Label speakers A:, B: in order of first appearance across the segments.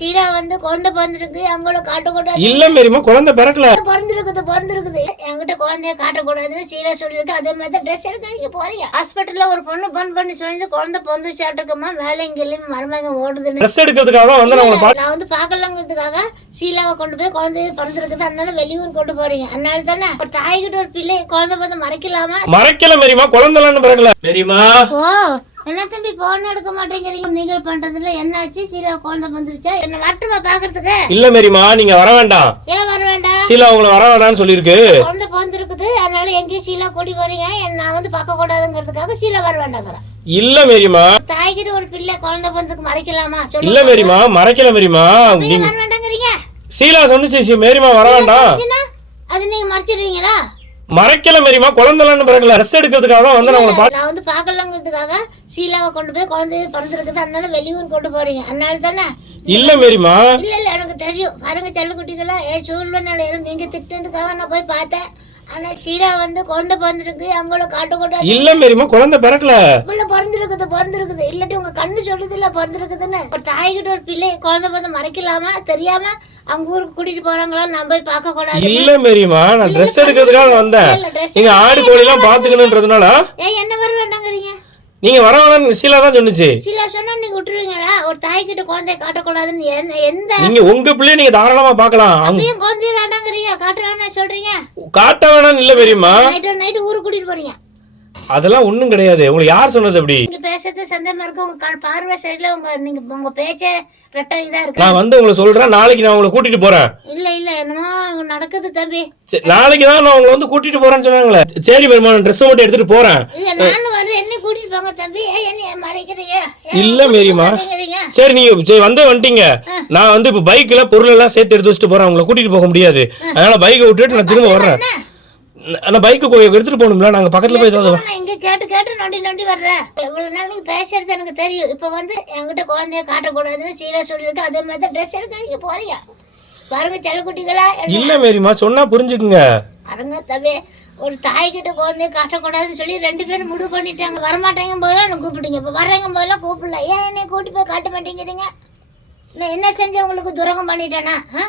A: ஷீலா வந்து கொண்டு பிறந்திருக்கு எங்களோட காட்டக்கூடாது
B: இல்ல மேரிமா குழந்தை பிறக்கல.
A: பிறந்திருக்குது பிறந்திருக்குது. என்கிட்ட குழந்தைய காட்டக்கூடாதுன்னு ஷீலா சொல்லியிருக்கு அதே மாதிரி தான் ட்ரெஸ் எடுக்க நீங்க போறீங்க. ஹாஸ்பிட்டல்ல ஒரு பொண்ணு பொன் பண்ணி சொல்லி குழந்தை பிறந்து சாட்டுக்குமா மேலே இங்கேயும் மருமக ஓடுதுன்னு.
B: ட்ரெஸ் எடுக்கிறதுக்காக வந்து நான் உங்களை பா-
A: நான் வந்து பார்க்கலாங்கிறதுக்காக ஷீலாவை கொண்டு போய் குழந்தை பிறந்திருக்குது. அதனால வெளியூர் கொண்டு போறீங்க. அதனால தானே ஒரு தாய்கிட்ட ஒரு பிள்ளை குழந்தை பிறந்து மறைக்கலாமா?
B: மறைக்கல மேரிமா குழந்தைலாம் பிறக்கல. மேரிமா.
A: ஓ என்ன தம்பி போன் எடுக்க மாட்டேங்கிறீங்க? நீங்க பண்றதுல என்னாச்சு? சீரா குழந்தை வந்துருச்சா? என்ன வரட்டுமா பாக்குறதுக்கு?
B: இல்ல மேரிமா நீங்க வர வேண்டாம்.
A: ஏன் வர வேண்டாம்?
B: சீலா உங்களை வர வேண்டாம்னு சொல்லியிருக்கு.
A: குழந்தை பிறந்திருக்குது. அதனால எங்கேயும் சீலா கூடி வரீங்க நான் வந்து பார்க்க கூடாதுங்கிறதுக்காக சீலா வர வேண்டாங்கிறேன்
B: இல்ல மேரிமா.
A: தாய்கிட்ட ஒரு பிள்ளை குழந்தை பிறந்ததுக்கு மறைக்கலாமா?
B: இல்ல மேரிமா மறைக்கல மேரிமா. நீங்க
A: வர வேண்டாங்கிறீங்க?
B: சீலா சொன்னுச்சு மேரிமா வர வேண்டாம்.
A: அது நீங்க மறைச்சிடுவீங்களா
B: மறைக்கல மேரிமா குழந்தைலாம் பிறக்கல. ட்ரெஸ் எடுக்கிறதுக்காக தான் வந்து நான் உங்களை பா-
A: நான் வந்து பார்க்கலாங்கிறதுக்காக சீலாவை கொண்டு போய் குழந்தை பிறந்திருக்குது. அதனால வெளியூர் கொண்டு போறீங்க. அதனால தானே?
B: இல்ல மேரிமா
A: இல்ல இல்ல எனக்கு தெரியும். பாருங்க செல்லக்குட்டிகளா என் சூழ்நிலையில நீங்க திட்டதுக்காக நான் போய் பார்த்தேன். ஆனா சீலா வந்து கொண்டு பிறந்திருக்கு. அவங்கள காட்டக்கூடாது
B: இல்ல மேரிமா குழந்தை பிறக்கல.
A: உள்ள பிறந்திருக்குது பிறந்திருக்குது. இல்லாட்டி உங்க கண்ணு சொல்லுது இல்ல பிறந்திருக்குதுன்னு. ஒரு தாய்கிட்ட ஒரு பிள்ளை குழந்தை பிறந்து மறைக்கலாமா? தெரியாம அவங்க ஊருக்கு கூட்டிட்டு போறாங்களா? நான் போய் பார்க்க கூடாது
B: இல்ல மேரிமா நான் ட்ரெஸ் எடுக்கிறதுக்காக வந்தேன்.
A: இல்ல,
B: நீங்க ஆடு கோழி எல்லாம் பாத்துக்கணுன்றதுனால
A: ஏன் என்ன வர வேண்டாங்கிறீங்க
B: நீங்க வர வேணாம்னு சீலா தான் சொன்னுச்சு
A: சீலா சொன்னா நீங்க விட்டுருவீங்களா ஒரு தாய்கிட்ட குழந்தைய காட்டக்கூடாதுன்னு என்ன எந்த
B: நீங்க உங்க பிள்ளைய நீங்க தாராளமா பார்க்கலாம் அவங்க
A: அப்பயும் குழந்தைய வேண்டாங்கிறீங்க காட்ட வேணாம் சொல்றீங்க
B: காட்ட வேணாம்னு இல்ல மேரிமா
A: நைட்டு நைட்டு ஊருக்கு கூட்டிட்டு போறீங்க
B: அதெல்லாம் ஒண்ணும் கிடையாது உங்களுக்கு யார் சொன்னது அப்படி
A: நீங்க பேசுறது சந்தேகமா இருக்கு உங்க பார்வை சைடுல உங்க நீங்க உங்க பேச்சே ரெட்டை இதா இருக்கு
B: நான் வந்து உங்களை சொல்றேன் நாளைக்கு நான் உங்களை கூட்டிட்டு போறேன்
A: இல்ல இல்ல என்னமோ நடக்குது தம்பி
B: நாளைக்கு தான் நான் உங்களை வந்து கூட்டிட்டு போறேன்னு சொன்னாங்களே சரி பெருமா ட்ரெஸ் மட்டும் எடுத்துட்டு போறேன்
A: இல்ல நானும் வரேன் என்ன கூட்டிட்டு போங்க தம்பி. ஏன் என்ன மறைக்கிறீங்க?
B: இல்ல மேரிமா? சரி நீங்க சரி வந்து வந்துட்டீங்க. நான் வந்து இப்ப பைக்ல பொருள் எல்லாம் சேர்த்து எடுத்து வச்சுட்டு போறேன். உங்களை கூட்டிட்டு போக முடியாது. அதனால பைக்கை விட்டுட்டு நான் திரும்ப வர்றேன்? நான் பைக்கு எடுத்துட்டு போகணும்ல. நாங்க பக்கத்துல போய் ஏதாவது
A: இங்க கேட்டு கேட்டு நொண்டி நொண்டி வர்றேன் இவ்வளவு நாள் நீங்க பேசுறது எனக்கு தெரியும். இப்ப வந்து என்கிட்ட குழந்தைய காட்டக்கூடாதுன்னு சீலா சொல்லியிருக்கு. அதே மாதிரி தான் ட்ரெஸ் எடுக்க நீங்க போறீங்க. பாருங்க செல்லக்குட்டிகளா
B: இல்ல மேரிமா சொன்னா புரிஞ்சுக்குங்க.
A: பாருங்க தம்பி. ஒரு தாய்கிட்ட குழந்தைய காட்டக்கூடாதுன்னு சொல்லி ரெண்டு பேரும் முடிவு பண்ணிட்டாங்க. வரமாட்டேங்க போதெல்லாம் எனக்கு கூப்பிட்டீங்க. இப்போ வர்றேங்க போதெல்லாம் கூப்பிடல. ஏன் என்னை கூட்டி போய் காட்ட மாட்டேங்கிறீங்க? நான் என்ன செஞ்சேன் உங்களுக்கு துரோகம் பண்ணிட்டேனா? ஆ?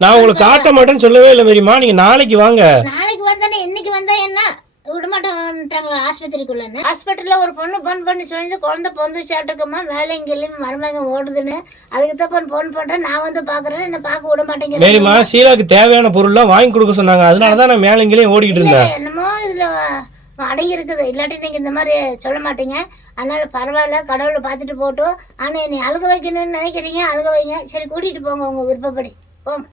B: நான் உங்களுக்கு காட்ட மாட்டேன்னு சொல்லவே இல்லை மேரிமா நீங்க நாளைக்கு வாங்க.
A: நாளைக்கு வந்தானே இன்னைக்கு வந்தா என்ன? விட மாட்டேன்ட்டாங்களா ஆஸ்பத்திரிக்குள்ள ஹாஸ்பிட்டல்ல ஒரு பொண்ணு பொன் பண்ணி சொல்லி குழந்தை பொந்து சாட்டுக்குமா மேலே இங்கேயும் மருமக ஓடுதுன்னு. அதுக்கு தான் பொன் பண்றேன். நான் வந்து பாக்குறேன் என்ன பார்க்க விட மாட்டேங்கிறேன்
B: மேரிமா ஷீலாக்கு தேவையான பொருள்லாம் வாங்கி கொடுக்க சொன்னாங்க. அதனால தான் நான் மேலே இங்கேயும் ஓடிக்கிட்டு இருந்தேன்.
A: என்னமோ இதுல அடங்கி இருக்குது. இல்லாட்டி நீங்க இந்த மாதிரி சொல்ல மாட்டீங்க. அதனால பரவாயில்ல கடவுளை பார்த்துட்டு போட்டோம் ஆனா என்னை அழுக வைக்கணும்னு நினைக்கிறீங்க? அழுக வைங்க. சரி கூட்டிட்டு போங்க உங்க விருப்பப்படி. போங்க.